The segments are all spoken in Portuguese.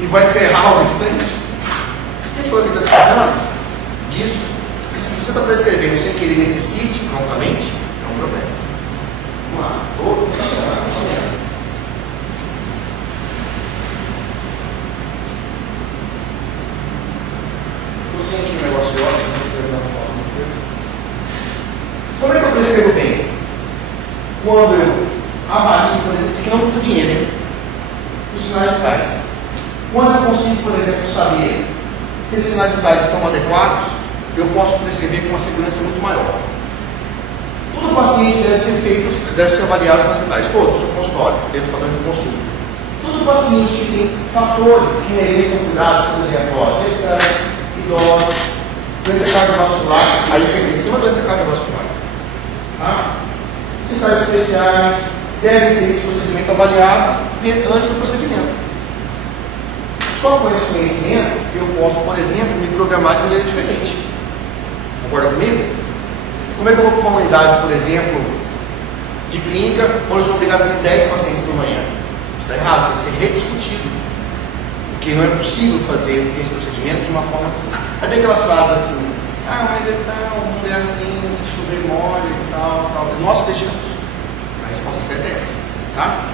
e vai ferrar o restante. A gente falou que está precisando disso. Se você está prescrevendo sem que ele necessite prontamente, é um problema. Vamos lá. Estou sem aqui um negócio ótimo. Como é que eu prescrevo bem? Quando eu avalio, por exemplo, se não custa dinheiro, hein? Os sinais vitais. Quando eu consigo, por exemplo, saber se esses sinais vitais estão adequados, eu posso prescrever com uma segurança muito maior. Todo paciente deve ser avaliado os sinais vitais, todos, no seu consultório, dentro do padrão de consulta. Todo paciente tem fatores que merecem cuidados obrigatórios, gestantes, idosos, doença cardiovascular, aí tem em cima da doença cardiovascular. Tá? Sinais especiais devem ter esse procedimento avaliado antes do procedimento. Só com esse conhecimento, eu posso, por exemplo, me programar de maneira diferente. Concorda comigo? Como é que eu vou para uma unidade, por exemplo, de clínica, onde eu sou obrigado a ter 10 pacientes por manhã? Isso está errado, tem que ser rediscutido. Porque não é possível fazer esse procedimento de uma forma assim. Aí vem aquelas frases assim, mas então, o mundo é assim, se chover molha e tal. Nós deixamos. A resposta certa é essa. Tá?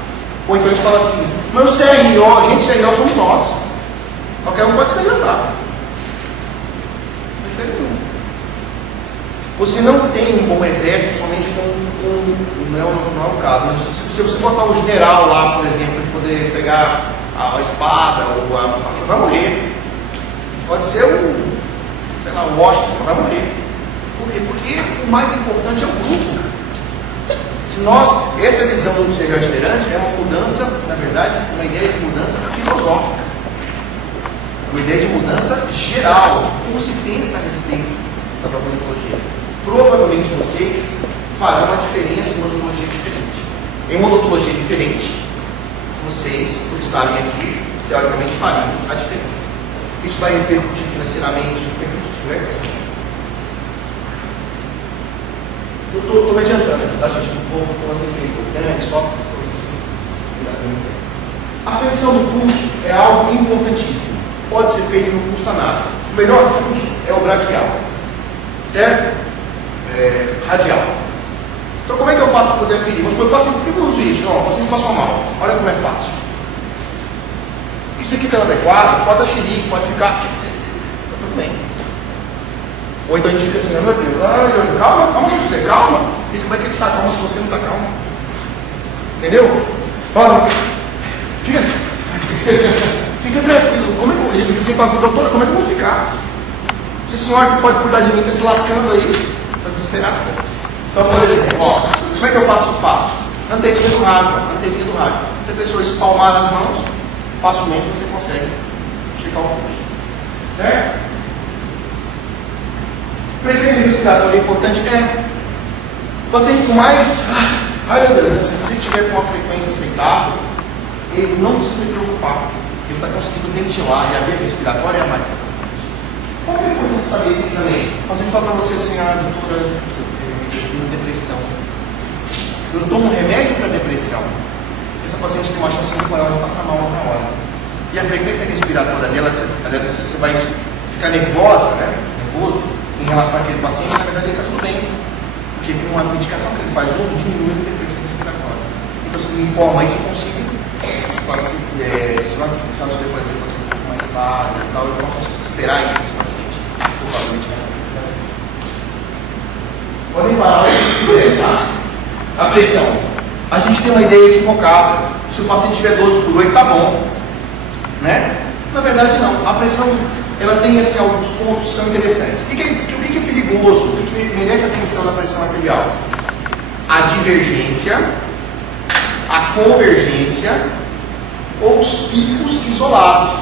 Ou então a gente fala assim, mas o CRO, gente, o CRO somos nós. Qualquer um pode se candidatar. Você não tem um bom exército somente não é o caso, mas se você botar um general lá, por exemplo, para poder pegar a espada ou vai morrer. Pode ser o Washington, vai morrer. Por quê? Porque o mais importante é o grupo. Essa visão do CRO itinerante é uma mudança, na verdade, uma ideia de mudança filosófica. Uma ideia de mudança geral, de como se pensa a respeito da odontologia. Provavelmente vocês farão uma diferença em odontologia diferente. Em uma odontologia diferente, vocês, por estarem aqui, teoricamente fariam a diferença. Isso vai repercutir financeiramente, isso vai repercutir diversas coisas. Eu estou me adiantando aqui, tá, gente? Um pouco, estou importante, só assim. A aferição do pulso é algo importantíssimo. Pode ser feito no pulso nada. O melhor pulso é o braquial, certo? Radial. Então, como é que eu faço para poder aferir? Mas, por que eu uso isso? O paciente passou mal. Olha como é fácil. Isso aqui está adequado, pode dar xerique, pode ficar. Tudo bem. Ou então a gente fica assim, meu Deus, calma, José, calma. Gente, como é que ele está calmo se você não está calmo? Entendeu? Olha, fica tranquilo. Como é que eu tinha que falar assim, doutora, como é que eu vou ficar? Se a senhora que pode cuidar de mim está se lascando aí, está desesperado. Então, por exemplo, como é que eu faço o passo? Anteninha do rádio. Se a pessoa espalmar nas mãos, facilmente você consegue checar o pulso. Certo? Frequência respiratória é importante? O paciente com mais. Se ele tiver com uma frequência aceitável, ele não precisa se preocupar. Ele está conseguindo ventilar e a via respiratória é a mais importante. Qual é a importância de saber isso aqui também? O paciente fala para você assim, doutora, eu tenho depressão. Eu tomo um remédio para depressão. Essa paciente tem uma chance muito maior de passar mal outra hora. E a frequência respiratória dela, aliás, você vai ficar nervoso em relação àquele paciente, na verdade ele está tudo bem. Porque com uma medicação que ele faz uso, diminui a frequência respiratória. Então, se me informa isso, eu consigo. Se nós tiver, por exemplo, assim, um pouco mais claro e tal, eu posso esperar isso nesse paciente. Provavelmente vai ser. Podem parar. A pressão. A gente tem uma ideia equivocada. Se o paciente tiver 12 por 8, tá bom. Né? Na verdade, não. A pressão, ela tem assim, alguns pontos que são interessantes. O que é perigoso? O que merece atenção na pressão arterial? A divergência, a convergência ou os picos isolados.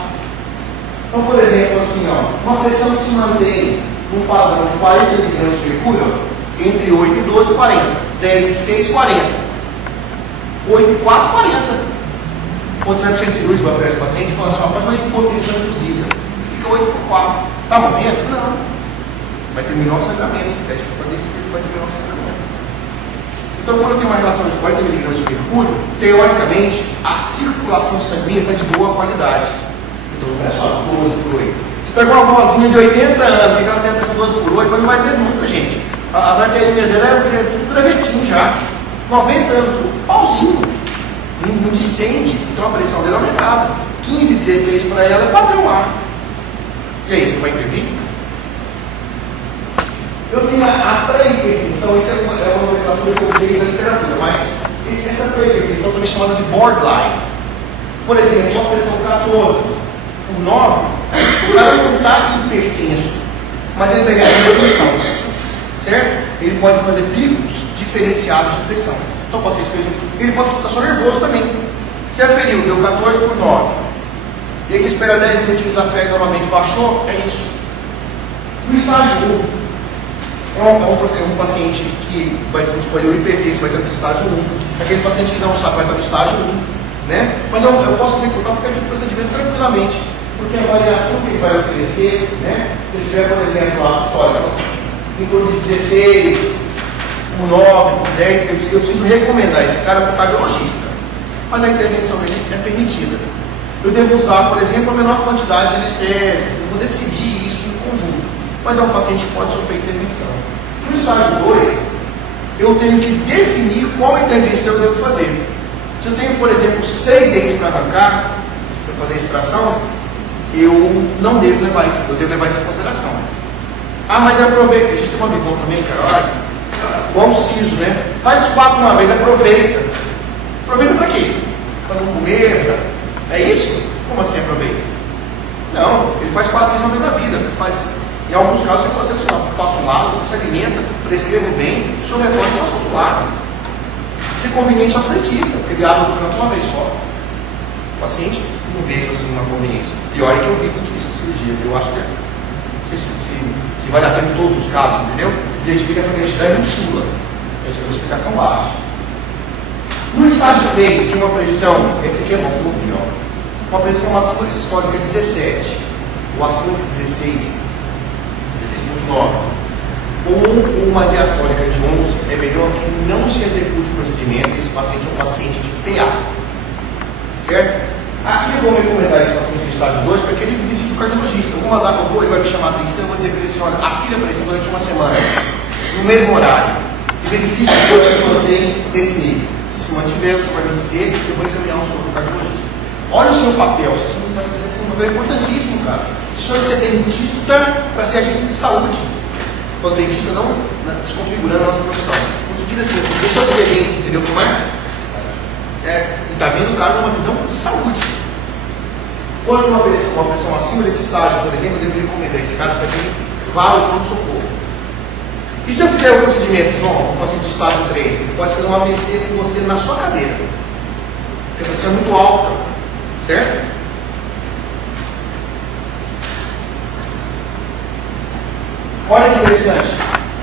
Então, por exemplo, assim, uma pressão que se mantém num padrão de 40 miligramas de mercúrio, entre 8 e 12, 40. 10 e 6, 40. 8 e 4, 40. Quando você vai para o centro cirúrgico, vai para os pacientes, fala assim, pode fazer hipotensão induzida. Fica 8 por 4. Está morrendo? Não. Vai terminar o sangramento. Você pede para fazer isso, vai terminar o sangramento. Então, quando tem uma relação de 40 miligramas de mercúrio, teoricamente, a circulação sanguínea está de boa qualidade. Então não é só 12 por 8. Você pega uma vozinha de 80 anos, que ela tem a pressão 12 por 8, mas não vai ter nunca, gente. As arterias dela é tudo gravetinho já. 90 anos, pauzinho. Não distende. Então a pressão dela é aumentada. 15, 16 para ela é padrão A. E aí, você vai intervir? Eu tenho a pré-hipertensão, isso é uma nomenclatura que eu usei na literatura, mas essa pré-hipertensão também é chamada de borderline. Por exemplo, uma pressão 14 por 9, o cara não está hipertenso, mas ele pega a hipertensão, certo? Ele pode fazer picos diferenciados de pressão. Então o paciente fez ele pode ficar só nervoso também. Se aferiu, deu 14 por 9, e aí você espera 10 minutinhos, a febre normalmente baixou, é isso. No estágio 1, é um paciente que vai escolher o hipertenso, vai estar nesse estágio 1. Aquele paciente que não sabe vai estar no estágio 1. Né? Mas eu posso executar qualquer tipo de procedimento tranquilamente, porque a variação que ele vai oferecer, né? Se ele tiver, por exemplo, a história em torno de 16, por 9, por 10, eu preciso recomendar esse cara para o cardiologista. Mas a intervenção dele é permitida. Eu devo usar, por exemplo, a menor quantidade de anestésicos, eu vou decidir isso em conjunto. Mas é um paciente que pode sofrer intervenção. No estágio 2, eu tenho que definir qual intervenção eu devo fazer. Se eu tenho, por exemplo, 6 dentes para arrancar, para fazer a extração, eu não devo levar isso, eu devo levar isso em consideração. Ah, mas aproveita, a gente tem uma visão também, cara, olha, igual o siso, né? Faz os 4 de uma vez, aproveita. Aproveita para quê? Para não comer, é isso? Como assim aproveita? Não, ele faz 4, 6 uma vez na vida, ele faz... Em alguns casos você pode ser faça um lado, você se alimenta, prescreva bem, o seu retorno passa outro lado. Isso é conveniente só para o dentista, porque ele abre do campo uma vez só. O paciente, não vejo assim uma conveniência. E olha que eu vi quando fiz a cirurgia, eu acho que é. Não sei se vale a pena em todos os casos, entendeu? E a gente fica essa identidade muito chula. A gente tem uma explicação baixa. No estágio 3, tinha uma pressão, esse aqui é bom, que eu vi, ó. Uma pressão acima dessa histórica de 17, ou acima de 16, 16,9. ou uma diastólica de 11, é melhor que não se execute o procedimento. Esse paciente é um paciente de PA. Certo? Aqui eu vou recomendar esse paciente de estágio 2 para que ele visite o cardiologista. Eu vou mandar para o avô, ele vai me chamar a atenção, eu vou dizer para ele assim, olha, afira a pressão durante uma semana, no mesmo horário, e verifique se ela se mantém nesse nível. Se se mantiver, o senhor vai me dizer, eu vou encaminhar o senhor para o cardiologista. Olha o seu papel, se você não está fazendo um papel importantíssimo, cara. Deixa eu ser dentista para ser agente de saúde. Quando o dentista não desconfigurando a nossa profissão. No sentido assim, deixa eu ver dente, entendeu como é? E está vendo o cara numa visão de saúde. Quando uma pressão acima desse estágio, por exemplo, eu devo recomendar esse cara para que ele vá ao pronto-socorro. E se eu fizer o procedimento, João, um paciente de estágio 3, ele pode fazer um AVC com você na sua cadeira. Porque a pressão é muito alta, certo? Olha que interessante.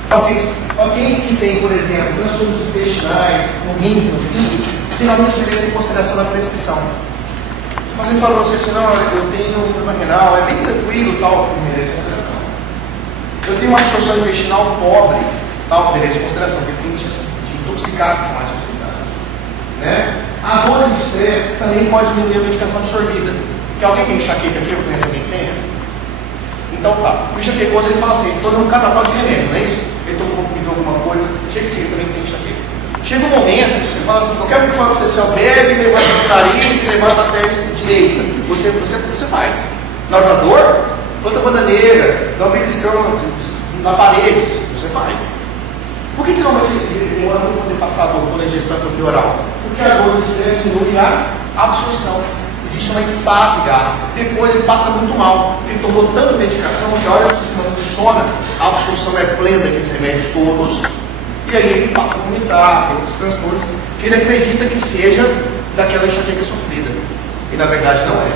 Pacientes que têm, por exemplo, transtornos intestinais, no rins e no fígado, geralmente merecem consideração na prescrição. Se o paciente fala para você assim, não, eu tenho um problema renal, é bem tranquilo, tal, merece consideração. Eu tenho uma absorção intestinal pobre, tal, merece consideração, porque tem que te intoxicar com mais facilidade. Né? A dor de estresse também pode diminuir a medicação absorvida. Porque alguém tem enxaqueca aqui, eu conheço alguém que tenha? Então tá, o enxaquecoso ele fala assim, ele toma um catatal de remédio, não é isso? Ele tomou comigo alguma coisa, eu também tenho enxaqueca. Chega um momento, você fala assim, qualquer um que fala para você assim, bebe, levanta o nariz, levanta a perna direita, você faz. Na hora da dor, planta bananeira, dá um beliscão na parede, você faz. Por que normalmente demora para poder passar a dor quando a ingestão é oral? Porque a dor do estresse diminui a absorção. Existe uma estase gástrica. Depois ele passa muito mal. Ele tomou tanta medicação que a hora que o sistema funciona, a absorção é plena daqueles remédios todos. E aí ele passa a vomitar, tem outros transtornos que ele acredita que seja daquela enxaqueca sofrida. E na verdade não é.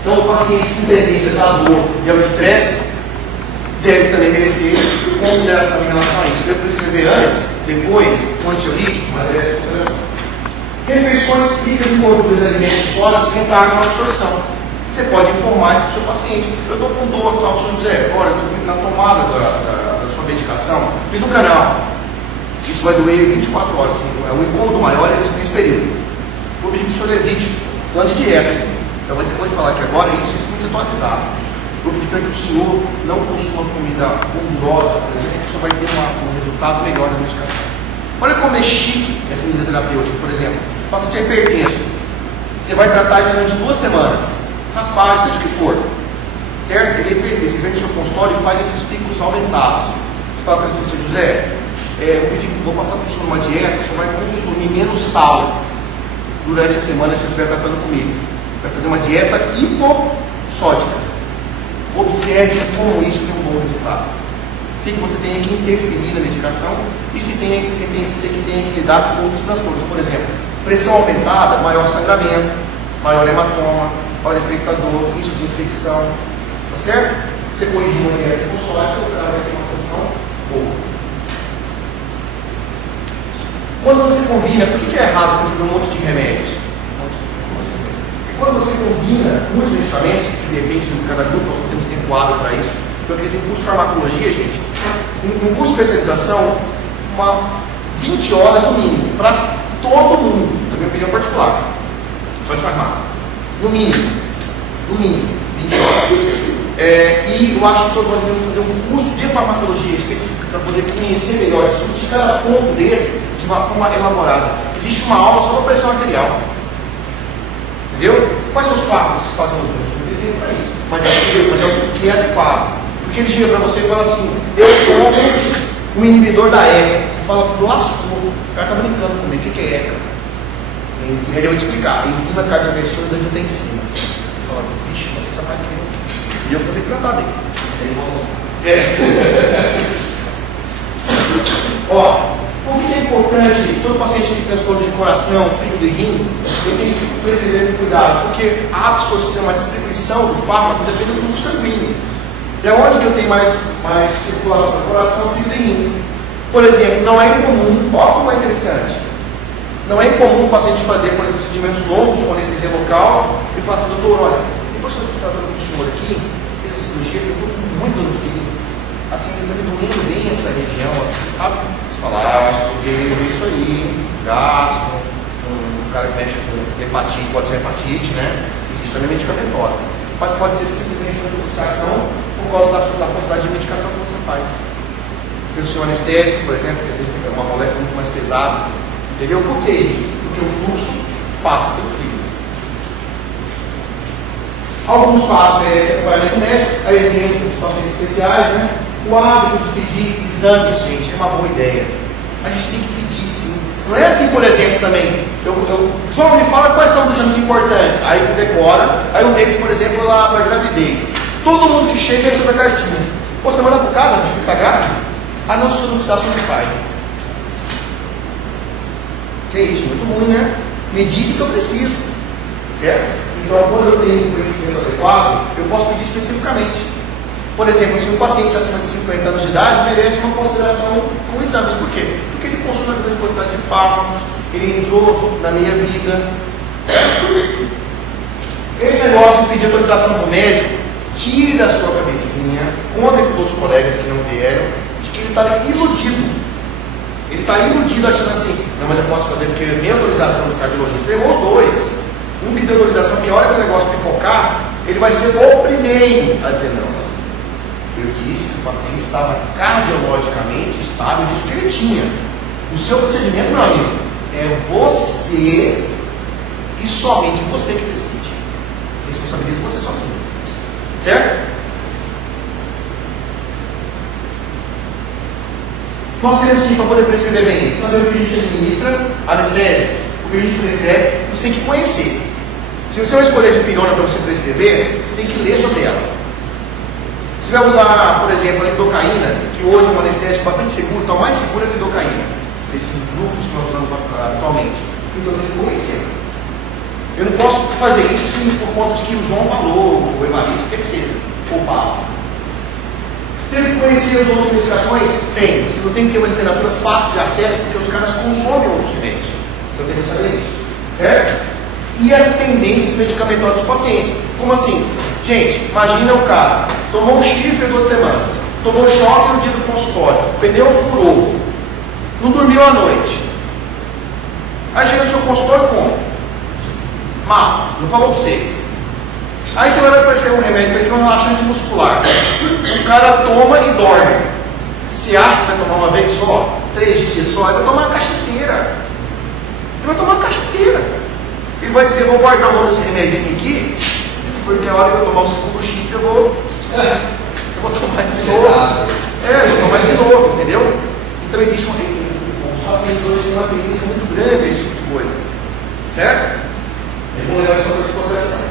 Então o paciente com tendência à dor e ao estresse deve também merecer consideração em relação a isso. Devo prescrever antes, depois, com ansiolítico, mas merece consideração. Refeições ricas em gorduras e alimentos sólidos retardam a absorção. Você pode informar isso para o seu paciente. Eu estou com dor, tal, Sr. José, olha, estou na tomada da sua medicação, fiz um canal. Isso vai doer 24 horas. Assim, o incômodo maior é nesse período. Vou pedir para o senhor evite, plano de dieta. Então, mas você pode falar que agora isso é muito atualizado. Vou pedir para que o senhor não consuma comida gordurosa, por exemplo, que só vai ter um resultado melhor na medicação. Olha como é chique essa medida terapêutica, por exemplo. O paciente é hipertenso. Você vai tratar ele durante 2 semanas. Faz parte, seja o que for. Certo? Ele é hipertenso. Ele vem no seu consultório e faz esses picos aumentados. Você fala para ele assim, seu José, vou passar para o senhor uma dieta, o senhor vai consumir menos sal durante a semana se estiver tratando comigo. Vai fazer uma dieta hipossódica. Observe como isso tem um bom resultado. Sei que você tem que interferir na medicação e você tem que lidar com outros transtornos. Por exemplo, pressão aumentada, maior sangramento, maior hematoma, maior efeito da dor, risco de infecção. Tá certo? Você corrigir uma dieta hipossódica, o cara vai ter uma condição boa. Quando você combina, por que é errado você ter um monte de remédios? Quando você combina muitos medicamentos, que depende de cada grupo, nós não temos tempo hábil para isso. Eu acredito que um curso de farmacologia, gente, um curso de especialização, 20 horas no mínimo, para todo mundo, na minha opinião particular. Só de farmácia. No mínimo, 20 horas. E eu acho que todos nós devemos fazer um curso de farmacologia específico para poder conhecer melhor, discutir cada ponto desse de uma forma elaborada. Existe uma aula só para pressão arterial. Entendeu? Quais são os fármacos que fazem os dois? Eu não tenho para isso. Mas é o que é adequado. Porque ele chega para você e fala assim, eu tomo um inibidor da ECA. Você fala, lascou. O cara está brincando comigo. O que é ECA? Enzima, ele vai explicar. Enzima cardioversor da angiotensina. Você fala, vixe, mas você sabe que e eu vou ter que tratar dele. Ó, por que é importante todo paciente que tem transtorno de coração, fígado e rim, eu tenho que perceber com cuidado, porque a absorção, a distribuição do fármaco depende do fluxo sanguíneo. E aonde que eu tenho mais circulação? Coração, fígado e rins. Por exemplo, não é incomum, olha como é interessante, não é incomum o paciente fazer procedimentos longos com anestesia local e falar assim, doutor, olha, depois que eu estou tratando com o senhor aqui, fiz a cirurgia, eu estou com muito no fígado, assim, está me doendo bem essa região, assim, sabe? Falar, acho que é isso aí, gastro, um cara que mexe com hepatite, pode ser hepatite, né? Existe também medicamentosa. Mas pode ser simplesmente uma intoxicação por causa da quantidade de medicação que você faz. Pelo seu anestésico, por exemplo, que às vezes tem uma molécula muito mais pesada. Entendeu? Por que isso? Porque o fluxo passa pelo fígado. Alguns fatos merecem acompanhamento médico, a exemplo dos pacientes especiais, né? O hábito de pedir exames, gente, é uma boa ideia. A gente tem que pedir sim. Não é assim, por exemplo, também. João, me fala quais são os exames importantes. Aí você decora. Aí um deles, por exemplo, lá para gravidez. Todo mundo que chega recebe a cartinha. Pô, você manda pro cara, você está grávida? Ah, não, se não precisar, você não faz. Que é isso, muito ruim, né? Me diz o que eu preciso. Certo? Então, quando eu tenho conhecimento adequado, eu posso pedir especificamente. Por exemplo, se um paciente acima de 50 anos de idade merece uma consideração com exames. Por quê? Porque ele consome uma grande quantidade de fármacos, ele entrou na minha vida. Esse negócio de pedir autorização do médico, tire da sua cabecinha, conta com os outros colegas que não vieram, de que ele está iludido. Ele está iludido achando assim, não, mas eu posso fazer porque vem a autorização do cardiologista. Errou os dois. Um que deu autorização, que a hora que o negócio pipocar, ele vai ser o primeiro a dizer não. Eu disse que o paciente estava cardiologicamente estável, disse que ele tinha. O seu procedimento, meu amigo, é você e somente você que decide. Responsabiliza você sozinho. Certo? Nós temos que, para poder prescrever bem, saber o que a gente administra, anestésico, o que a gente prescreve, você tem que conhecer. Se você vai escolher de pirona para você prescrever, você tem que ler sobre ela. Você vai usar, por exemplo, a lidocaína, que hoje é um anestésico bastante seguro, então mais seguro é a lidocaína, desses grupos que nós usamos atualmente. Então eu tenho que conhecer. Eu não posso fazer isso sim por conta de que o João falou, o Evaristo, o que seja, ou o Paulo. Tem que conhecer as outras medicações? Tem. Você não tem que ter uma literatura fácil de acesso, porque os caras consomem outros remédios. Então eu tenho que saber isso. Certo? E as tendências medicamentosas dos pacientes. Como assim? Gente, imagina o cara, tomou um chifre 2 semanas, tomou choque no dia do consultório, o pneu furou, não dormiu à noite. Aí chega no seu consultório como? Marcos, não falou pra você. Aí você vai lá prescrever um remédio para ele que é um relaxante muscular. O cara toma e dorme. Você acha que vai tomar uma vez só? 3 dias só? Ele vai tomar uma caixa inteira. Ele vai tomar uma caixa inteira. Ele vai dizer, vou guardar um desse remedinho aqui, porque a hora que eu tomar o segundo chifre eu vou tomar de novo. Eu vou tomar de novo, entendeu? Então existe os pacientes hoje têm uma tendência muito grande a esse tipo de coisa. Certo? Vamos levar isso em consideração.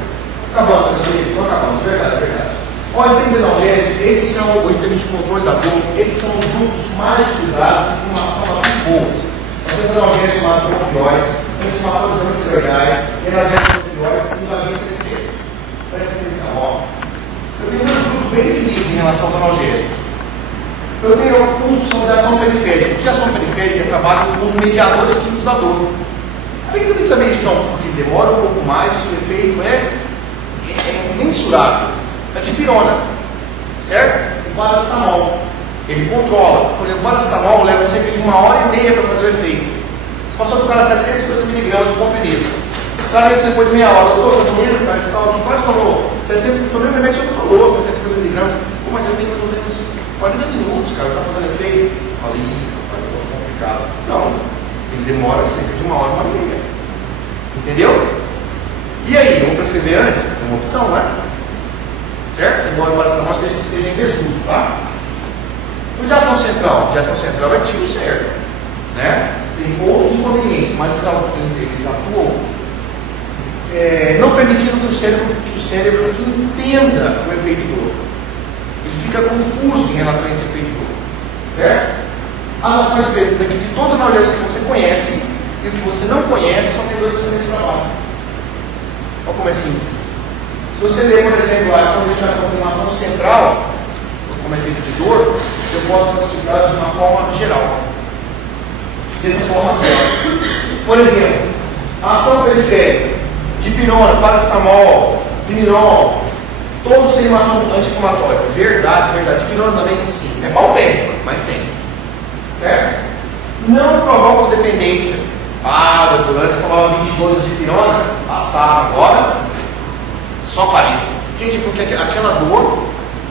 Acabando, meus amigos, estou acabando, verdade. Olha, tem analgésicos, esses são, hoje em termos de controle da dor, esses são os grupos mais utilizados em uma ação assim boa. Nós temos analgésicos chamados opioides, temos chamados esteroidais, analgésicos opioides e os agentes externos. Presta atenção, ó. Eu tenho dois grupos bem definidos em relação aos analgésicos. Eu tenho alguns que são de ação periférica. Os de ação periférica trabalham com os mediadores químicos da dor. Por que eu tenho que saber isso, João? Porque demora um pouco mais, o efeito é mensurável. A dipirona, certo? O paracetamol, ele controla. Por exemplo, o paracetamol leva cerca de 1h30 para fazer o efeito. Você passou do cara 750 mg de comprimido. O cara entra depois de meia hora, doutor, eu estou indo, cara, você está aqui, quase falou 700, tomei o remédio que você falou, 750 mg. Pô, mas eu tenho mais ou menos 40 minutos, cara, está fazendo efeito. Eu falei, rapaz, é um negócio complicado. Não, ele demora cerca de 1h30. Entendeu? E aí, vamos prescrever antes? É uma opção, né? Certo? Embora o paracetamol esteja em desuso, tá? O de ação central é tiro certo, né? Tem outros inconvenientes, mas eles atuam não permitindo que o cérebro entenda o efeito dor. Ele fica confuso em relação a esse efeito dor, certo? As ações daqui de todos os analgésicos que você conhece e o que você não conhece só tem 2 sistemas de trabalho. Olha como é simples. Se você ler, por exemplo, a condicionação de uma ação central, como efeito de dor, eu posso classificar de uma forma geral. Dessa forma aqui. Por exemplo, a ação periférica, dipirona, paracetamol, vinirol, todos têm uma ação anti-inflamatória. Verdade. Dipirona também, sim. É paupérrima, mas tem. Certo? Não provocam dependência. Doutor, antes eu tomava 20 gotas de dipirona, passava agora. Só 40. Gente, porque aquela dor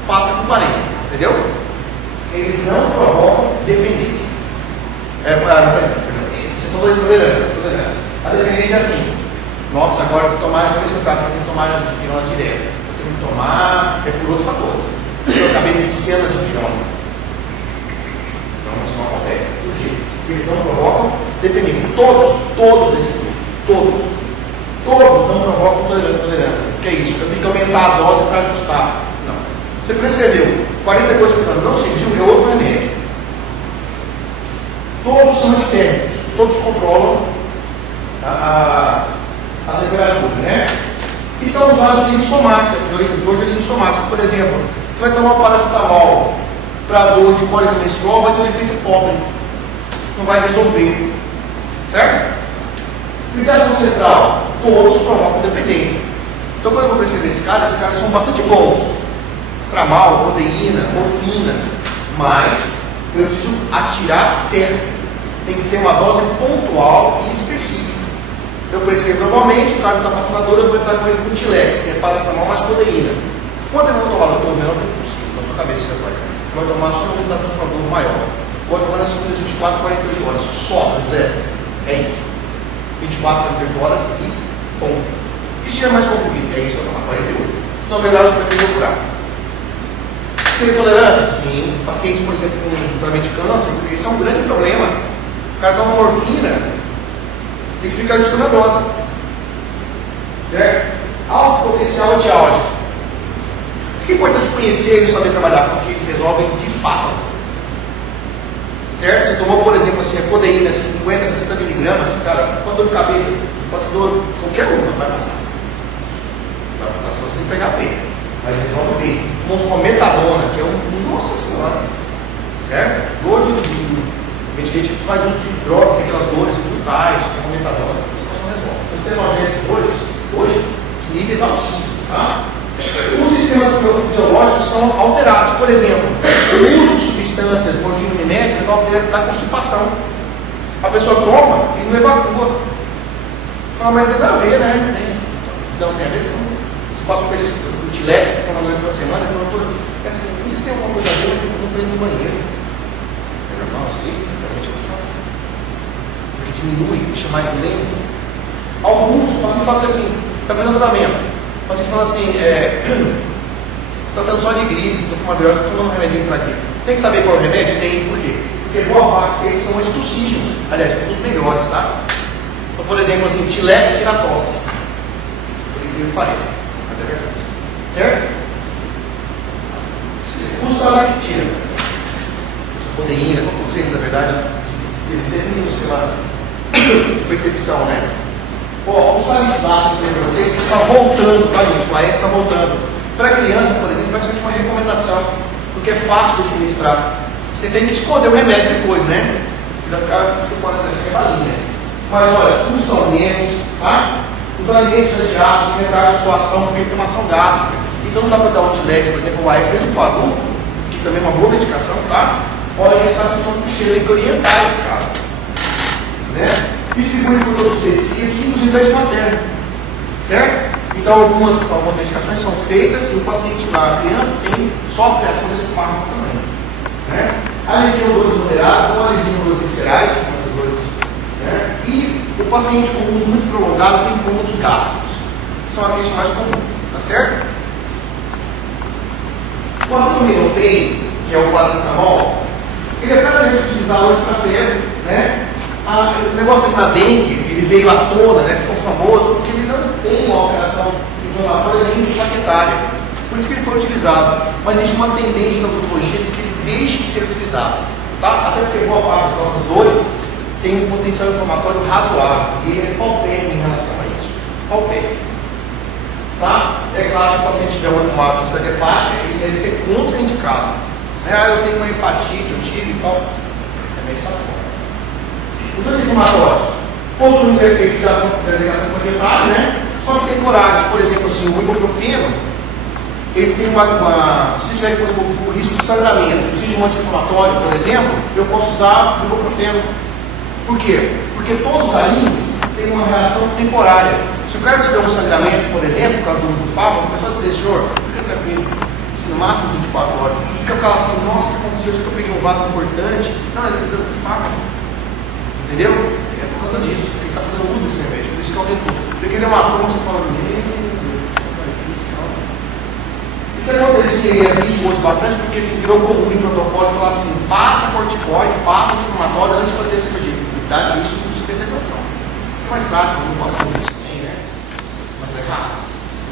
passa com 40, entendeu? Eles não provocam dependência. Vocês estão falando de tolerância. A dependência é assim. Nossa, agora eu tenho que tomar, eu tenho que tomar a dipirona direto. Eu tenho que tomar, por outro fator. Eu acabei viciando a dipirona. Então isso não acontece. Por quê? Porque eles não provocam dependência. Todos desse grupo. Todos não provocam tolerância. O que é isso? Eu tenho que aumentar a dose para ajustar. Não. Você prescreveu 40 coisas por ano, não serviu, é outro remédio. Todos são antitérmicos, todos controlam a temperatura, né? E são usados de origem somática, de origem somática. Por exemplo, você vai tomar paracetamol para dor de cólica menstrual, vai ter um efeito pobre. Não vai resolver. Certo? Ligação central, todos provocam dependência. Então, quando eu vou prescrever esses caras são bastante bons. Tramal, proteína, morfina, mas eu preciso atirar certo. Tem que ser uma dose pontual e específica. Eu prescrevo normalmente, o cara não está passando a dor, eu vou entrar com ele com Tilex, que é paracetamol mais proteína. Quando eu vou tomar no dor menor, não é possível, na sua cabeça já faz. Eu vou tomar só no momento da transformador maior. Vou tomar nas segundas 24, 48 horas. Só, José. É isso. 24, 48 horas e ponto. E se é mais comprimido, é isso, eu vou tomar 48. Se não melhor, você vai ter que procurar. Tem tolerância? Sim. Pacientes, por exemplo, com tratamento de câncer, esse é um grande problema. O cara toma morfina, tem que ficar ajustando a dose. Certo? Alto potencial antiálgico. O que é importante conhecer e saber trabalhar? Porque eles resolvem de fato. Certo? Você tomou, por exemplo, assim, a codeína 50, 60 miligramas, cara, com dor de cabeça, pode ser dor, qualquer uma, vai passar. Vai passar, só você tem que pegar a veia. Mas resolve bem. Tomou uma metadona, que é nossa senhora. Certo? Dor de a gente faz uso de droga, tem aquelas dores brutais, tem uma metadona, isso não resolve. Os analgésicos hoje, de níveis altíssimos, tá? Os sistemas fisiológicos são alterados. Por exemplo, o uso de substâncias morfinomiméticas altera a constipação. A pessoa toma e não evacua. Fala, mas tem nada a ver, né? Não tem a ver, sim. Você passou por eles o Tilex, que estava durante uma semana, e falou, doutor, assim, não sei se tem alguma coisa boa, mas eu não estou indo no banheiro. É normal, isso aí, realmente é questão. Porque diminui, deixa mais lento. Alguns pacientes falam assim, está fazendo tratamento. O paciente fala assim, estou tratando só de gripe, estou com uma virose, estou tomando um remedinho para quê? Tem que saber qual é o remédio? Tem, por quê? Porque boa parte deles são antitussígenos, aliás, um dos melhores, tá? Então, por exemplo, assim, Tilex tira a tosse. Por incrível que pareça, mas é verdade. Certo? O salactina, codeína, como vocês, na verdade, eles têm um sistema de percepção, né? O salicílato, vocês está voltando para a gente, o AES está voltando. Para criança, por exemplo, praticamente uma recomendação, porque é fácil de administrar. Você tem que esconder o remédio depois, né? Que vai ficar chupando a balinha. Mas olha, solução menos, tá? Os alimentos recheados, retardam a suação, porque tem uma ação gástrica. Então não dá para dar um Tilex, por exemplo, o AES, mesmo para adulto, que também é uma boa medicação, tá? Olha, ele está funcionando com cheiro, tem que orientar esse cara. Né? Distribui por todos os tecidos, inclusive leite materno. Certo? Então algumas medicações são feitas e o paciente, a criança, sofre a ação desse fármaco também. Né? Aliviam dores moderadas, não aliviam dores viscerais, como essas dores. Né? E o paciente com uso muito prolongado tem incômodos gástricos, que são aqueles mais comuns. Tá certo? O acetaminofén, que é o paracetamol, ele é praticamente utilizado hoje para febre, né? O negócio da dengue, ele veio à tona, né? Ficou famoso porque ele não tem uma alteração inflamatória nem plaquetária. Por isso que ele foi utilizado. Mas existe uma tendência na odontologia de que ele deixe de ser utilizado. Tá? Até porque boa parte das nossas dores tem um potencial inflamatório razoável. E ele é paupérrimo em relação a isso. Paupérrimo. Tá? É claro que se o paciente tiver uma quantidade hepática, ele deve ser contraindicado. Eu tenho uma hepatite, eu tive e tal. Também está fora. Os anti-inflamatórios possuem efeito de ação plaquetária, né? Só que temporários. Por exemplo, assim, o ibuprofeno, ele tem se tiver, por exemplo, o risco de sangramento, eu preciso de um anti-inflamatório, por exemplo, eu posso usar o ibuprofeno. Por quê? Porque todos os alíns têm uma reação temporária. Se o cara tiver um sangramento, por exemplo, por causa do uso do fármaco, a pessoa dizer, senhor, fica tranquilo, assim, no máximo 24 horas. Fica aquela assim, nossa, o que aconteceu? Isso que eu peguei um vaso importante. Não, é do fármaco. Entendeu? É por causa disso. Ele está fazendo uso desse remédio, por isso que aumentou. Porque ele é uma como você fala, isso acontecia isso hoje bastante, porque se virou comum em protocolo falar assim, passa corticoide, passa anti-inflamatório antes de fazer a cirurgia. Dá-se isso com especialização. É mais prático, não posso fazer isso também, né? Mas é errado.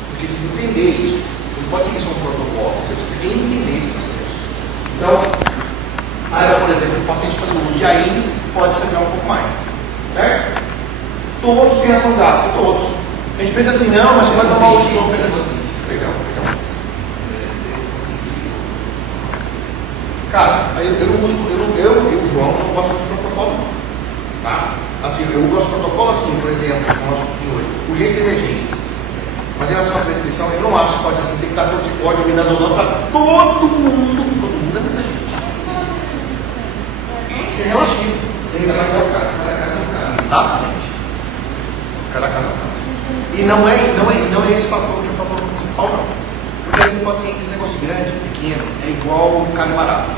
Porque precisa entender isso. Não pode seguir só um protocolo, você precisa entender esse processo. Então, saiba, por exemplo, o paciente fazendo uso de AINES pode sangrar um pouco mais. Certo? Todos têm ação gástrica, todos. A gente pensa assim, não, mas você vai tomar o anti-inflamatório. Perdão. Cara, eu não uso, eu, João, não gosto de protocolo. Tá? Assim, eu gosto de protocolo assim, por exemplo, no nosso de hoje. Urgência e emergências. Mas em relação à prescrição, eu não acho que pode assim, tem que dar corticóide ou midazolam para todo mundo é muita gente. Isso é relativo. Cada caso é um caso. Exatamente. Cada caso é um caso. E não é esse fator que é o fator principal, não. Porque aí o paciente, esse negócio grande, pequeno, é igual carne barata.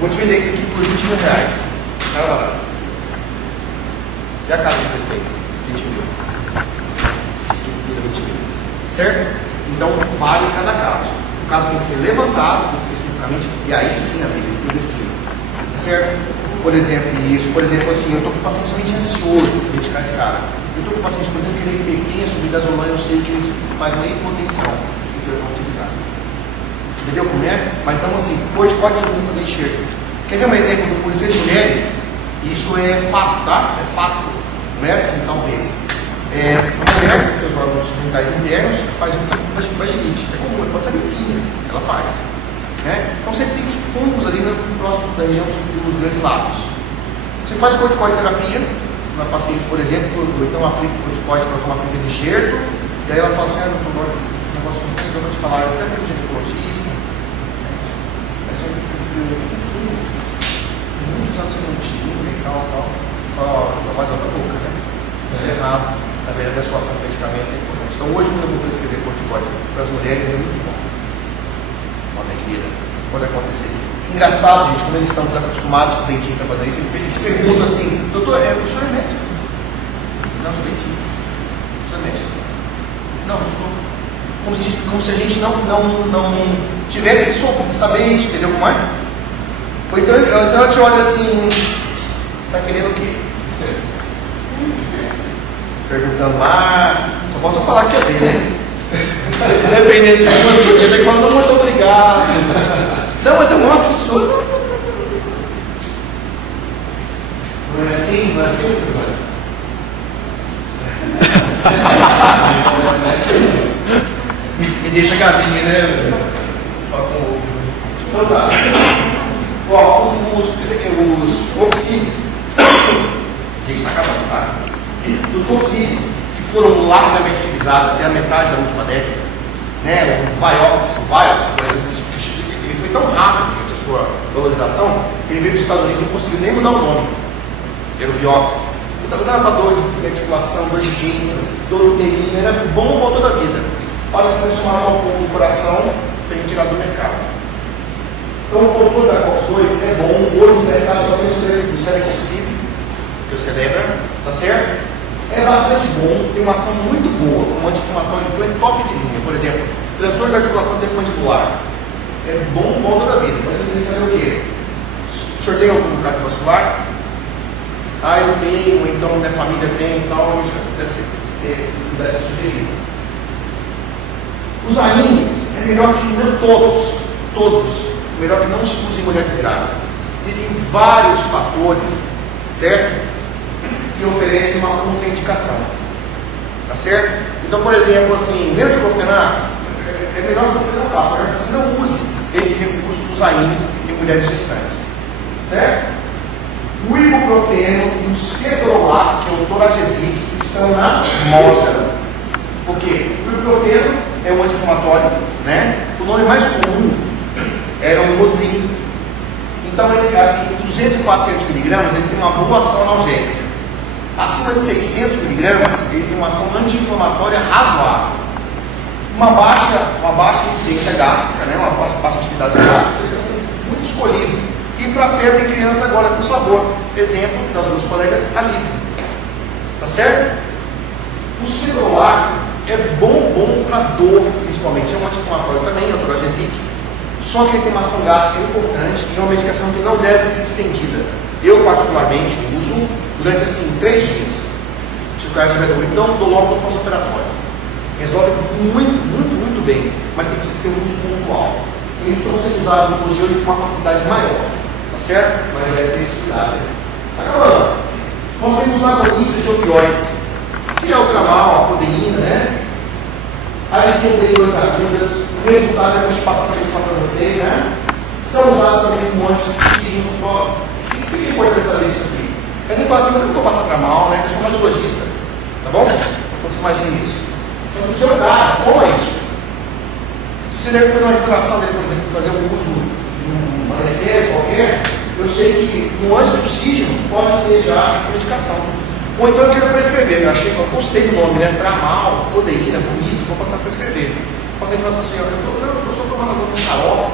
Vou te vender isso aqui por R$20 mil. Carne barata. E a casa do prefeito? 20 mil. 20 mil. Certo? Então vale cada caso. O caso tem que ser levantado especificamente, e aí sim, amigo, eu defino. Certo? Por exemplo, assim, eu estou com o paciente somente ansioso de medicar esse cara. Eu estou com o paciente, por exemplo, que ele é hipertenso, midazolam, eu sei que ele faz uma hipotenção, então eu vou utilizar. Entendeu como é? Mas não assim, corticóide todo mundo fazer enxerto. Quer ver um exemplo do por ser mulheres? Isso é fato, tá? É fato. Não é assim, talvez. Uma mulher, os órgãos genitais internos, faz uma vaginite. É comum, pode ser limpinha, ela faz. Né? Então sempre tem fungos ali no próximo da região dos grandes lábios. Você faz corticoide terapia na paciente, por exemplo, ou então aplica corticoide para tomar fez enxerto, e aí ela fala assim, doutor, um negócio que eu vou te falar, eu até fui ginecologista, é só que eu fumo, muitos anos eu não tinha e tal. Fala, ó, trabalho da boca, né? Mas é errado. na verdade, a sua ação de medicamento é importante. Então, hoje, quando eu vou prescrever corticóide para as mulheres, é muito bom. Ó, minha querida, pode acontecer. Engraçado, gente, como eles estão desacostumados com o dentista fazendo isso, eles perguntam assim: doutor, o senhor é médico? Não, sou dentista. O senhor é médico? Não, não sou. Como se a gente não tivesse que saber isso, entendeu como é? Ou então eu te olho assim, tá querendo o quê? Perguntando lá, só falta falar que é dele, né? Dependendo de você, ele vai falando, muito obrigado. Não, mas eu mostro pro senhor. Não é assim, não é assim, irmãos? Me deixa galinha, né? Só com ovo. Então tá. Ó, os oxílios. A gente está acabando, tá? Os oxílios que foram largamente utilizados até a metade da última década, né? O Vioxx, por exemplo, ele foi tão rápido, gente, a sua valorização, que ele veio dos Estados Unidos e não conseguiu nem mudar o nome. Era o Vioxx. Então, usava para dor de articulação, dor de dente, dor uterina, era bom toda a vida. Para que transformar um pouco do coração, foi retirado do mercado. Então, o controle da COX-2 é bom. Hoje, interessado só no celecoxib, que é o Celebra, tá certo? É bastante bom, tem uma ação muito boa, como anti-inflamatório top de linha. Por exemplo, transtorno de articulação temporomandibular. É bom toda a vida. Mas eu queria saber o quê? O senhor tem algum cardiovascular? Ah, eu tenho, então minha família tem e tal, a medicação deve ser sugerida. Os AINs é melhor que não todos, melhor que não se use em mulheres grávidas. Existem vários fatores, certo? Que oferecem uma contraindicação, tá certo? Então, por exemplo, assim, neodiclofenac é melhor que você não faça, certo? Você não use esse recurso dos AINs em mulheres gestantes, certo? O ibuprofeno e o cetrolac, que é o Toragesic, estão na moda. Por quê? O ibuprofeno é um anti-inflamatório, né? O nome mais comum era o Modrin. Então, em 200 e 400 miligramas, ele tem uma boa ação analgésica. Acima de 600 miligramas, ele tem uma ação anti-inflamatória razoável. Uma baixa incidência gástrica, né? Uma baixa atividade gástrica, ele está sendo muito escolhido. E para febre em criança agora com sabor. Exemplo das meus colegas, alívio. Tá certo? O celular é bom para dor, principalmente. É um anti-inflamatório também, é o Toragesic. Só que ele tem uma ação gástrica importante e é uma medicação que não deve ser estendida. Eu, particularmente, uso durante, assim, 3 dias. Se o cara tiver dor, então dou logo no pós-operatório. Resolve muito bem, mas tem que ter um uso pontual. Eles são sendo usados no dia hoje com uma facilidade maior. Certo? Mas deve ter esse cuidado. Acabando. Nós temos agonistas de opioides, que é o tramal, a codeína, né? Aí tem opioides agudas. O resultado é que eu passo para vocês, né? São usados também como antidepressivos. O que é importante saber isso aqui? A gente fala assim, mas eu não estou passando tramal, né? Eu sou radiologista. Tá bom? Então você imagine isso. Então, no seu caso, como é isso? Se você deve fazer uma instalação dele, por exemplo, fazer um uso uma anestesia qualquer, eu sei que no antioxígeno pode ter já essa medicação. Ou então eu quero prescrever, eu gostei do nome, né? Tramal, codeína, bonito, vou passar a prescrever. O paciente fala assim, eu estou tomando agora um xarope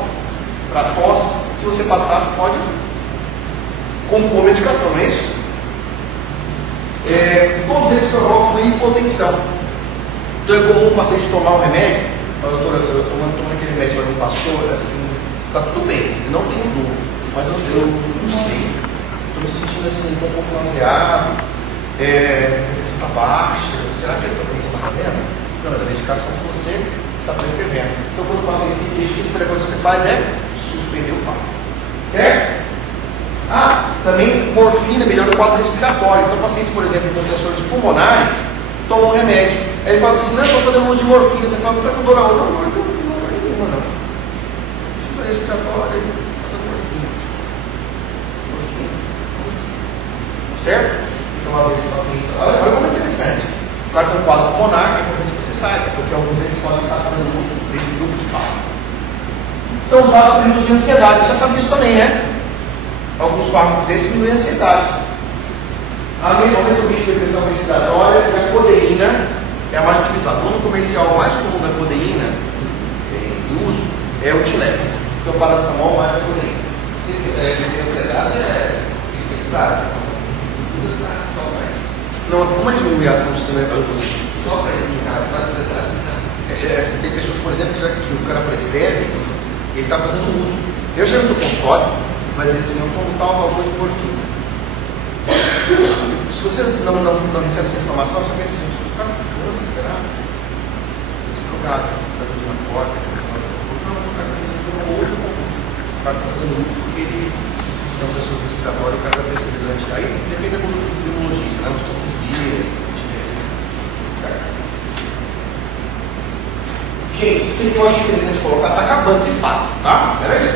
para tosse, se você passar, você pode compor medicação, não é isso? Todos eles provocam hipotensão. Então é comum o paciente tomar um remédio, doutora, eu tomando aquele remédio que não passou, assim, tá tudo bem, eu não tenho dor, mas eu não sei, estou me sentindo assim um pouco nauseado, você está baixa, será que é a que você está fazendo? Não, é da medicação que você está prescrevendo. Então quando o paciente se queixa, a primeira coisa que você faz é suspender o fato, certo? Também morfina é melhor no quadro respiratório. Então pacientes, por exemplo, com transtornos pulmonares, tomam um remédio, aí ele fala assim, não, eu estou fazendo uso de morfina, você fala que você está com dor aonde? Não, não. Respiratória, essa morfina. Certo? Então, às vezes, o paciente. Olha como é interessante. Claro que um quadro pulmonar é importante que você saiba, porque alguns deles podem estar fazendo uso desse grupo de fala. São usados para reduzir a ansiedade. Você já sabe disso também, né? Alguns fármacos desses diminuem a ansiedade. aumenta o risco de pressão respiratória e a codeína é a mais utilizada. O nome comercial mais comum da codeína em uso é o Tilex, que é o paracetamol mais a codeína. Se ansiedade tem que ser clássico. Usa só para isso. Não, como é que diminui a ação do sistema nervoso? Só para isso, no caso, para ser clássico. Tem pessoas, por exemplo, já que o cara prescreve, ele está fazendo uso. Eu já no seu consultório, mas assim, eu como tal coisa de morfina. Se você não recebe essa informação, você pensa assim, o cara cansa, será? Esse drogado, vai fazer uma corda, o cara está fazendo uso porque ele tem uma pessoa respiratória, o cara vai perceber durante. Aí depende do imunologista, né? Uns poucos dias. Gente, isso aqui eu acho interessante colocar, está acabando de fato, tá? Pera aí.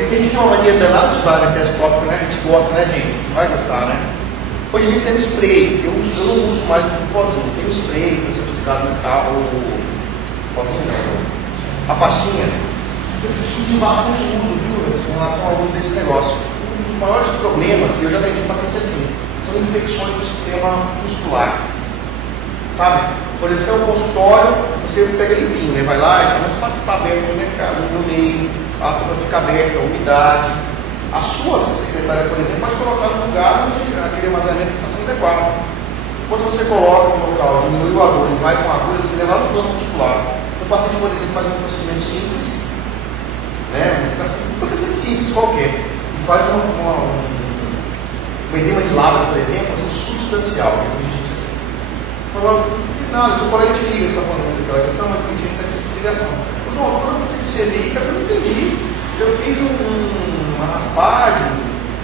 Porque a gente tem uma mania danada de usar anestésico tópico, né? A gente gosta, né, gente? Vai gostar, né? Hoje em dia tem spray, eu não uso mais o pozinho, tem o spray, que é utilizado no tal, o pozinho não, a pastinha. Preciso de bastante uso, viu, em relação ao uso desse negócio. Um dos maiores problemas, e eu já atendi um paciente assim, são infecções do sistema muscular. Sabe? Por exemplo, você tem um consultório, você pega limpinho, né? Vai lá e tá, mas o fato está aberto no mercado, no meio, a tampa fica aberta, a umidade. A sua secretária, por exemplo, pode colocar no lugar onde aquele armazenamento está sendo adequado. Quando você coloca no local, diminui o agulha e vai com a agulha, você leva no plano muscular. O paciente, por exemplo, faz um procedimento simples, né? Um procedimento simples, qualquer, e faz um edema de lábio, por exemplo, assim, substancial, que a gente assim. Falando, não tem nada, seu colega te liga, você está falando daquela questão, mas a gente recebe essa ligação. Ô João, quando eu preciso de cerveja, eu não entendi. Eu fiz uma raspagem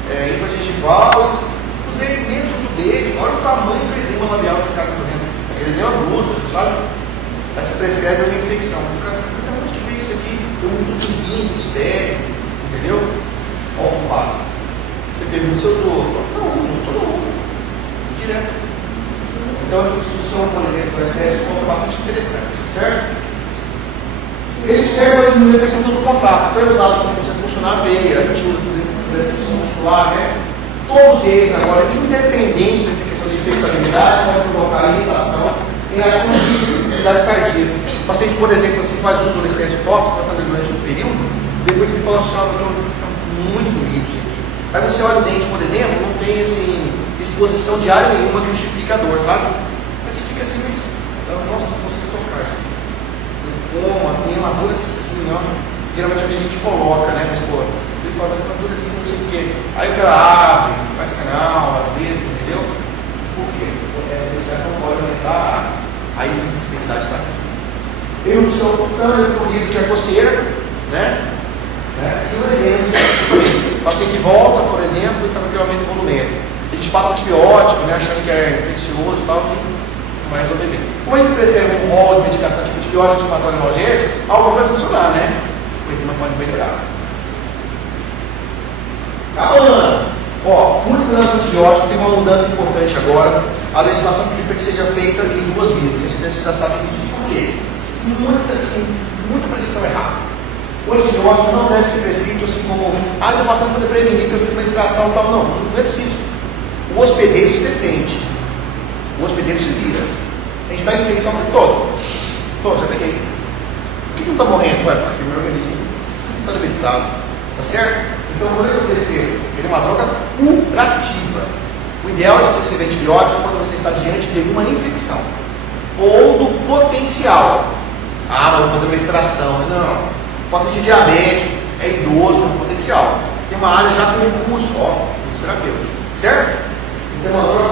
intragengival, usei menos do dedo, olha o tamanho do edema labial que esse cara está fazendo. Aquele edema bruto, sabe? Aí você prescreve uma infecção. O cara fica, onde que veio isso aqui? Eu uso do timbinho, do estéreo, entendeu? Ó, compadre. Você pergunta se eu usou. Não, uso, todo mundo. Direto. Então essa discussão, por exemplo, do excesso é bastante interessante, certo? Ele serve para diminuir a questão do contato. Então é usado para você funcionar a veia, a gente usa para redução muscular, né? Todos eles agora, independente dessa questão de infectabilidade, podem provocar irritação em reação de sensibilidade cardíaca. O paciente, por exemplo, assim, faz uso do anestésico tópico, tratando durante um período, depois ele fala assim, fica muito bonito isso aqui. Aí você olha o dente, por exemplo, não tem assim, exposição de área nenhuma que justifica a dor, sabe? Mas você fica assim, mas, nossa, não consigo tocar isso. Como assim, é uma dor assim, ó. Geralmente é o que a gente coloca, né? Mas, pô, ele fala, mas é uma dor assim, não sei o quê. Aí o cara abre, faz canal, às vezes, entendeu? Por quê? Porque essa irritação pode aumentar a hipersensibilidade da erupção cutânea, polido, que é a coceira, né? E o evento, o paciente volta, por exemplo, e está com aquele aumento volumétrico. A gente passa antibiótico, né? Achando que é infeccioso e tal, que não vai resolver bem. Como a gente prescreve um rol de medicação tipo antibiótico, anti-inflamatório e analgésico, algo vai funcionar, né? O edema pode melhorar. Ó, muito cuidado com antibiótico, tem uma mudança importante agora. A legislação pediu para que seja feita em 2 vias, porque vocês já sabem disso sobre ele. Muita precisão errada. O antibiótico não deve ser prescrito assim como, estou passando para prevenir, que eu fiz uma extração e tal. Não é preciso. O hospedeiro se defende. O hospedeiro se vira. A gente pega a infecção todo, já peguei. Por que não está morrendo? Ué, porque meu organismo está debilitado. Tá certo? Então, o roledopressor, ele é uma droga curativa. O ideal de prescrever antibiótico é quando você está diante de uma infecção ou do potencial. Mas vou fazer uma extração. Não. O paciente diabético, é idoso, no potencial. Tem uma área já com recurso, recurso terapêutico. Certo? Então, é uma droga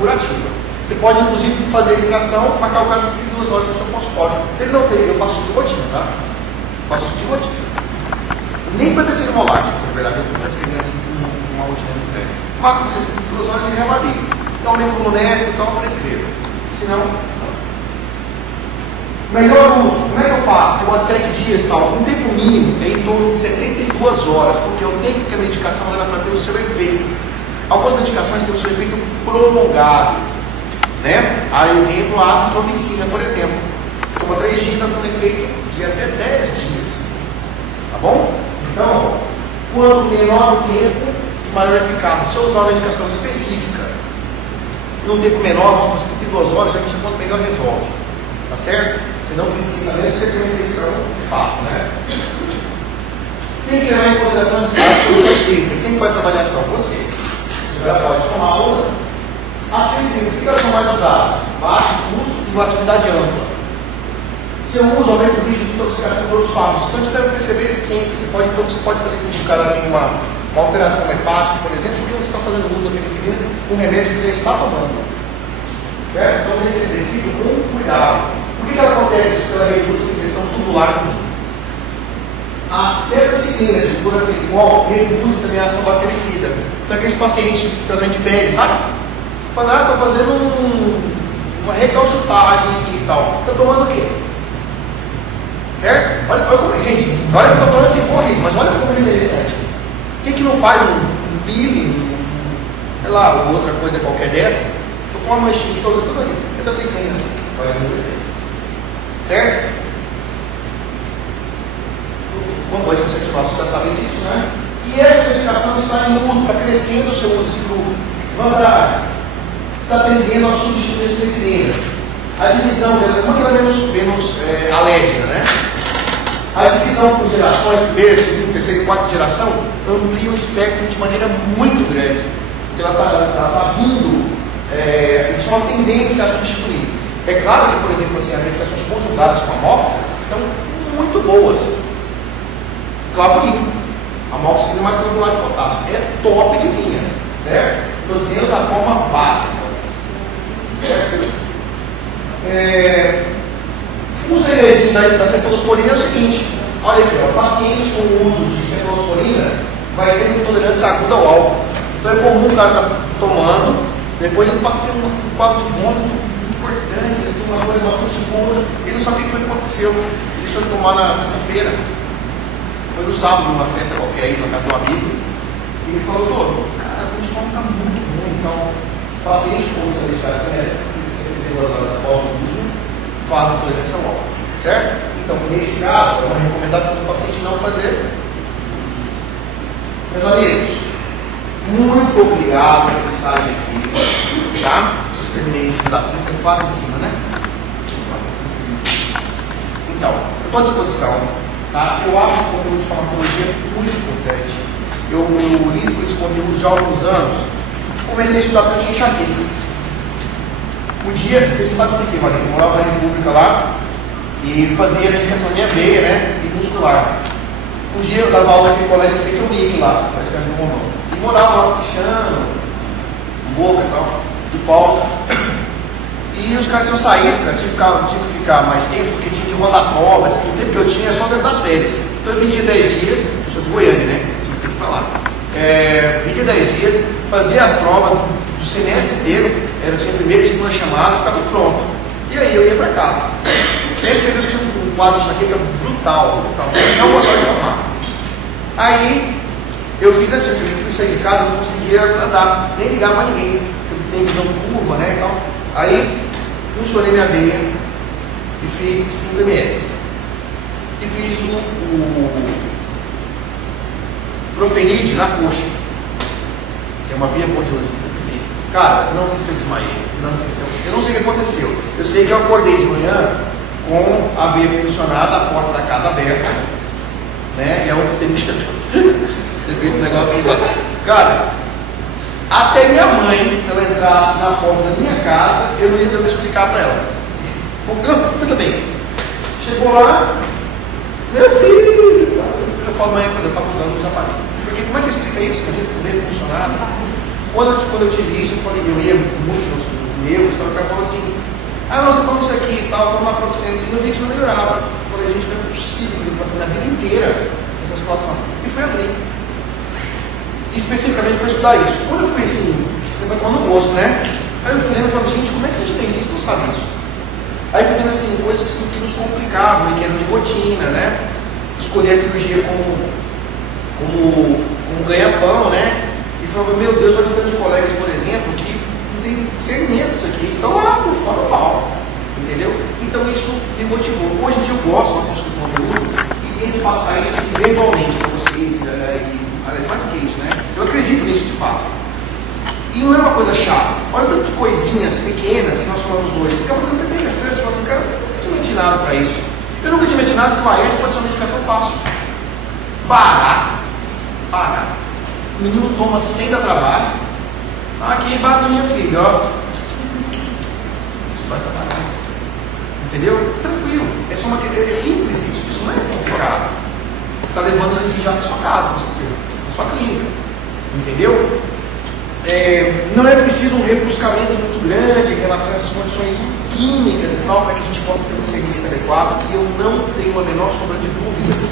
curativa. Você pode, inclusive, fazer a extração, marcar o cara de 2 horas no seu consultório. Se ele não tem, eu faço isso de rotina, tá? Faço isso de rotina. Nem para terceiro molar, se na verdade eu estou escrevendo assim uma rotina muito grande. Marca vocês 2 horas e reavalia. Então, aumenta o volumétrico, então eu prescrevo. Se não, melhor uso, como é que eu faço? Eu de 7 dias e tal. Um tempo mínimo é em torno de 72 horas, porque é o tempo que a medicação leva para ter o seu efeito. Algumas medicações têm o seu efeito prolongado, né? A exemplo, a azitromicina, por exemplo. Toma 3 dias, ela tem um efeito de até 10 dias. Tá bom? Então, quanto menor o tempo, maior a eficácia. Se eu usar uma medicação específica num tempo menor, vamos supor que tem 2 horas, já que quanto melhor resolve. Tá certo? Você não precisa, mesmo que você tenha uma infecção, de fato, né? Tem que levar em consideração as condições clínicas. Quem faz a avaliação? Você. Você já pode tomar ou não. As princípios, o que são mais usadas? Baixo custo e atividade ampla. Seu uso aumenta o risco de intoxicação por outros fármacos. Então, a gente deve perceber sempre, você pode fazer com que o cara tenha uma alteração hepática, por exemplo, porque você está fazendo uso da penicilina com um remédio que já está tomando. Certo? Então, deve ser decidido com cuidado. Por que ela acontece isso? Pela reduz a secreção tubular do rim. As tetraciclinas de clorafenicol reduzem também a ação bactericida. Então, aqueles pacientes de tratamento de pele, sabe? Falar, estou fazendo uma recalchutagem aqui e tal. Está tomando o quê? Certo? Olha como, gente, olha que eu estou falando assim, corrido, mas olha como é interessante. Quem que não faz um peeling, sei lá, ou outra coisa qualquer dessa? Estou com uma manchinha, estou usando tudo ali. Tetraciclina. Vai resolver. Certo? Como pode você já sabe disso, né? E essa medicação está em uso, está crescendo o seu uso desse grupo. Vantagens. Está tendendo a substituir as penicilinas. A divisão dela, como ela é menos alérgica, né? A divisão por gerações, primeira, segunda, terceira e quarta geração, amplia o espectro de maneira muito grande. Então ela está vindo, existe uma tendência a substituir. É claro que, por exemplo, assim, as medicações conjugadas com a amoxicilina são muito boas. Clavulinho, amoxicilina mais clavulado de potássio, é top de linha, certo? Estou dizendo da forma básica, certo? O segredinho da cefalosporina é o seguinte: olha aqui, o paciente com o uso de cefalosporina vai ter intolerância aguda ao álcool. Então é comum o cara estar tomando, depois ele passa a ter um quadro de vômito importante, assim, uma coisa bastante incômoda. Ele não sabe o que foi que aconteceu. Ele deixou de tomar na sexta-feira. Foi no sábado, numa festa qualquer aí, na casa do amigo, e ele falou: doutor, cara, o estômago está muito ruim. Então, o paciente com essa medicação, 72 horas após o uso, faz a tolerância ao álcool, certo? Então, nesse caso, é uma recomendação do paciente não fazer. Meus amigos, muito obrigado por estarem aqui, tá? Se eu terminei esse desafio, foi quase em cima, né? Então, eu estou à disposição. Tá? Eu acho o conteúdo de farmacologia muito importante. Eu lido com esse conteúdo já há alguns anos. Comecei a estudar porque eu tinha enxaqueca. Um dia, vocês sabem disso aqui, Marisa, eu morava na República lá e fazia medicação na minha veia, né? E muscular. Um dia eu dava aula naquele colégio de frente ao Nick lá, praticamente no Romão. E morava lá, pichando, boca e tal, de pau. E os caras tinham saído, cara, tinha que ficar mais tempo, porque tinha que rodar provas, o tempo que eu tinha só dentro das férias. Então eu vendia 10 dias, eu sou de Goiânia, né? Tinha que ir pra lá. Vendia 10 dias, fazia as provas do semestre inteiro, tinha primeira e segunda chamada, ficava pronto. E aí eu ia pra casa. Nesse período eu tinha um quadro de enxaqueca brutal, não gostava de tomar. Aí eu fiz assim, eu fui sair de casa, não conseguia andar, nem ligar pra ninguém, porque tem visão curva, né? Então, aí funcionei minha veia e fiz 5 ml. E fiz o Profenid na coxa, que é uma via boa de uso. Cara, não sei se eu desmaiei, eu não sei o que aconteceu. Eu sei que eu acordei de manhã com a veia funcionada, a porta da casa aberta, né? E a oxigênio ter feito um negócio aqui. Cara, até minha mãe, se ela entrasse na porta da minha casa, eu não ia me explicar para ela. Pensa bem, chegou lá, meu filho, eu falo, mãe, eu estava usando os aparelhos. Porque como é que você explica isso? Que a gente poder funcionar? Quando eu tive isso, eu ia muito nos meus, então o cara falou assim: nós tomamos isso aqui e tal, vamos lá para você. E eu vi que isso não melhorava. Eu falei: gente, não é possível que eu passe a minha vida inteira nessa situação. E fui abrir. Especificamente para estudar isso. Quando eu fui assim, você vai tomando gosto, né? Aí eu fui lendo e falei: gente, como é que a gente dentista não sabe isso? Aí fui vendo assim, coisas assim, que nos complicavam e que eram de rotina, né? Escolher a cirurgia como ganha-pão, né? E falava: meu Deus, olha o tanto de colegas, por exemplo, que não tem discernimento disso aqui. Então, fora o pau. Entendeu? Então isso me motivou. Hoje em dia eu gosto bastante do conteúdo e tento passar isso assim, verbalmente para vocês. Aliás, mais do que isso, né? Eu acredito nisso de fato. E não é uma coisa chata. Olha o tanto de coisinhas pequenas que nós falamos hoje. Fica bastante interessante. Você fala assim, cara, eu nunca tinha me atinado para isso. Eu nunca tinha me atinado que o AES pode ser uma medicação fácil. Parar. O menino toma sem dar trabalho. Aqui barulhinha, filho, ó. Isso vai trabalhar. Entendeu? Tranquilo. É simples isso. Isso não é complicado. Você está levando isso aqui já para sua casa, para sua clínica. Entendeu? Não é preciso um rebuscamento muito grande em relação a essas condições químicas e tal, para que a gente possa ter um segmento adequado. E eu não tenho a menor sombra de dúvidas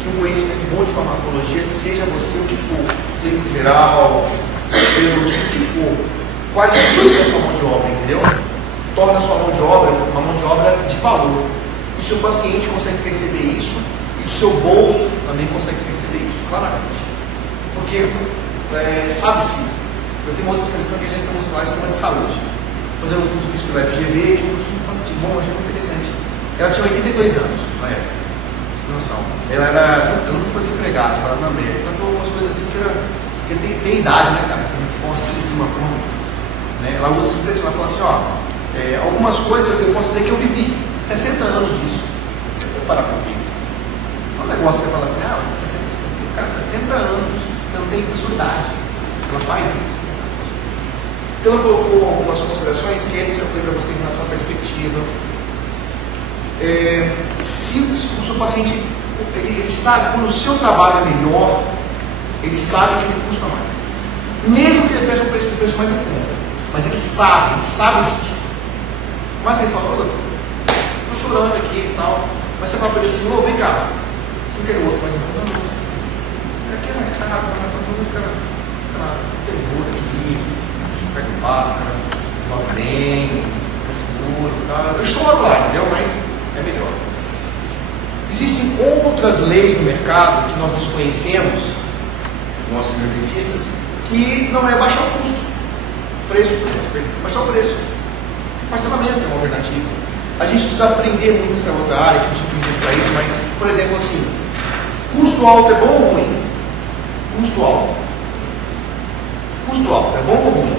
que um conhecimento bom de farmacologia, seja você o que for, clínico geral, pelo tipo que for, qualifica a sua mão de obra, entendeu? Torna a sua mão de obra uma mão de obra de valor. E se o paciente consegue perceber isso, e o seu bolso também consegue perceber isso, claramente. Porque, sabe-se, eu tenho uma outra especialização que é gestão emocional e sistema de saúde. Fazendo um curso pela FGV, tinha um curso bastante bom, achei muito interessante. Ela tinha 82 anos na época, não tem noção. Ela nunca ficou desempregada, ela na América. Ela falou algumas coisas assim que tem idade, né, cara? Assim, de uma forma. Né? Ela usa essa expressão, ela fala assim, ó, algumas coisas eu posso dizer que eu vivi 60 anos disso. Você for parar comigo. É um negócio que você fala assim, cara, 60 anos, você não tem sua idade. Ela faz isso. Então ela colocou algumas considerações que esse eu falei para você em relação à perspectiva. Se o seu paciente, ele sabe, quando o seu trabalho é melhor, ele sabe que ele custa mais. Mesmo que ele peça um preço mais em conta. Mas ele sabe disso. Mas ele fala, olha, estou chorando aqui e tal. Mas você fala para ele assim, vem cá, não quero outro, mas não, aqui é mais caro, mas todo mundo fica, sei lá, tem dor aqui, preocupado, cara, resolve bem, é seguro, tá? Eu choro lá, entendeu? Mas é melhor. Existem outras leis no mercado que nós desconhecemos, nossos dentistas, que não é baixar o custo, baixar o preço. Parcelamento é uma alternativa. A gente precisa aprender muito nessa outra área, que a gente aprende para isso, mas, por exemplo, assim, custo alto é bom ou ruim? Custo alto. Custo alto é bom ou ruim?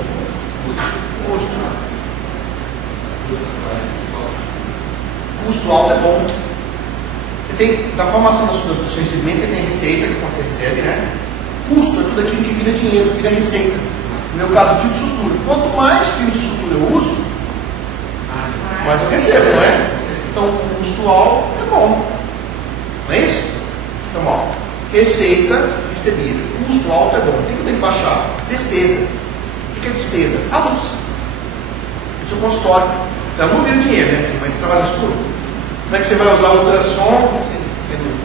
Custo alto é bom. Você tem, na formação do seu recebimento, você tem receita, que quando você recebe, né? Custo é tudo aquilo que vira dinheiro, vira receita. No meu caso, fio de sutura. Quanto mais fio de sutura eu uso, mais eu recebo, não é? Então, custo alto é bom. Não é isso? Então, ó, receita recebida. Custo alto é bom. O que eu tenho que baixar? Despesa. O que é despesa? A luz. O seu consultório. Estamos vendo dinheiro, né? Assim, mas você trabalha escuro. Como é que você vai usar o ultrassom? Sem dúvida.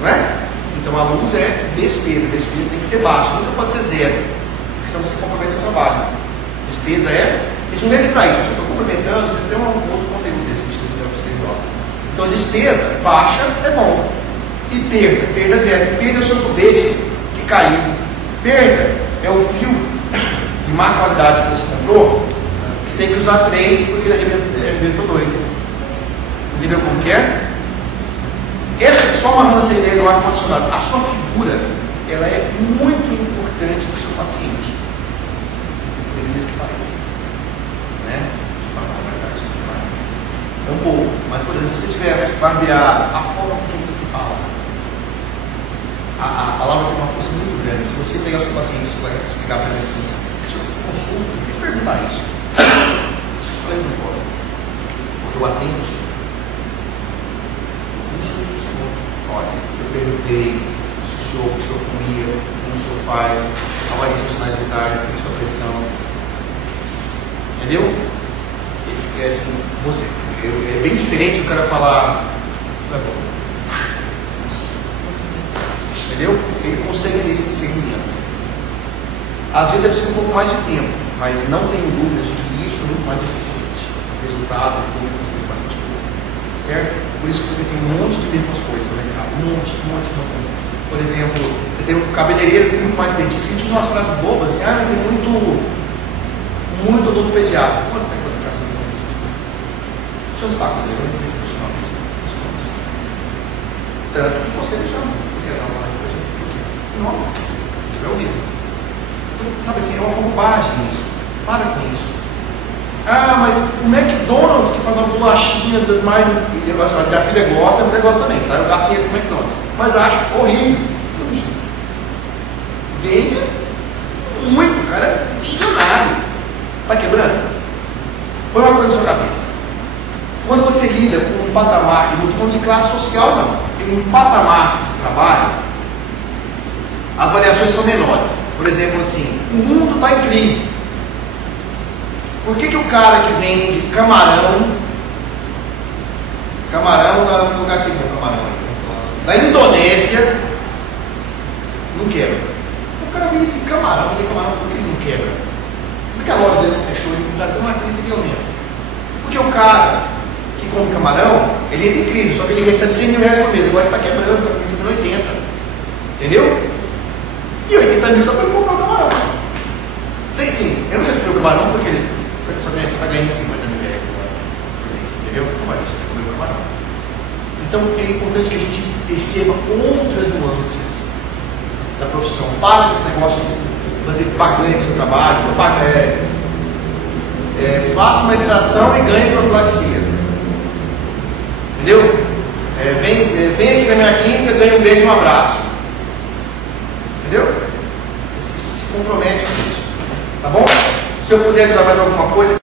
Não é? Então a luz é despesa. Despesa tem que ser baixa, nunca pode ser zero. Porque senão você compromete seu trabalho. Despesa a gente não vende para isso, eu estou complementando, você tem um outro conteúdo desse sentido para você. Então a despesa baixa é bom. E perda zero. Perda é o seu tubete que caiu. Perda é o fio de má qualidade que você comprou. Você tem que usar 3 porque ele arrebentou 2. Entendeu como que é? Essa é só uma rança ideia do ar-condicionado. A sua figura, ela é muito importante para o seu paciente. Por incrível que pareça. Né? Passar na verdade, é um pouco. Mas, por exemplo, se você tiver barbeado, a forma com que você fala, a palavra tem uma força muito grande. Se você pegar o seu paciente e explicar para ele assim, se eu consulto, eu quero te perguntar isso. Seus colegas não podem. Porque eu atendo o senhor. Olha, eu perguntei se o senhor comia, como o senhor faz, avalia seus sinais vitais, a sua pressão. Entendeu? É assim, é bem diferente o cara falar. Tá bom. Entendeu? Ele consegue nesse discernimento. Às vezes é preciso um pouco mais de tempo, mas não tenho dúvidas de que isso é muito mais eficiente. O resultado do público é bastante bom. Certo? Por isso que você tem um monte de mesmas coisas no mercado. Um monte. Por exemplo, você tem um cabeleireiro que tem muito mais dentista, que a gente usa umas frases bobas assim, tem muito odonto pediatra. Quanto você tem qualificação de dentista? O senhor sabe, né? Eu não sei profissional mesmo. Tanto que você me chama. Por que não? Mas por quê? Não. Ele vai ouvir. Sabe assim, é uma bobagem isso. Para com isso. Ah, mas o McDonald's que faz uma bolachinha das mais. Minha filha gosta, a mulher gosta também, tá? Eu gasto dinheiro com o McDonald's. Mas acho horrível. Veja muito, cara, é milionário. Está quebrando? Põe uma coisa na sua cabeça. Quando você lida com um patamar, não estou falando de classe social, não, em um patamar de trabalho, as variações são menores. Por exemplo, assim, o mundo está em crise. Por que o cara que vende camarão no lugar que tem camarão aí, da Indonésia, não quebra? O cara vende camarão, por que ele não quebra? Por que a loja dele não fechou? No Brasil é uma crise violenta. Porque o cara que come camarão, ele entra em crise, só que ele recebe 100 mil reais por mês, agora ele está quebrando, está recebendo 80. Entendeu? E 80 mil dá para ele comprar o camarão. Sim, eu não sei se o camarão porque ele só está ganhando 50 mil reais agora por mês, entendeu? Não vai deixar de comer o camarão. Então é importante que a gente perceba outras nuances da profissão. Para com esse negócio de fazer barganha com o seu trabalho, faça uma extração e ganhe profilaxia. Entendeu? Vem aqui na minha clínica, ganhe um beijo e um abraço. Entendeu? Você se compromete com isso. Tá bom? Se eu puder ajudar mais alguma coisa.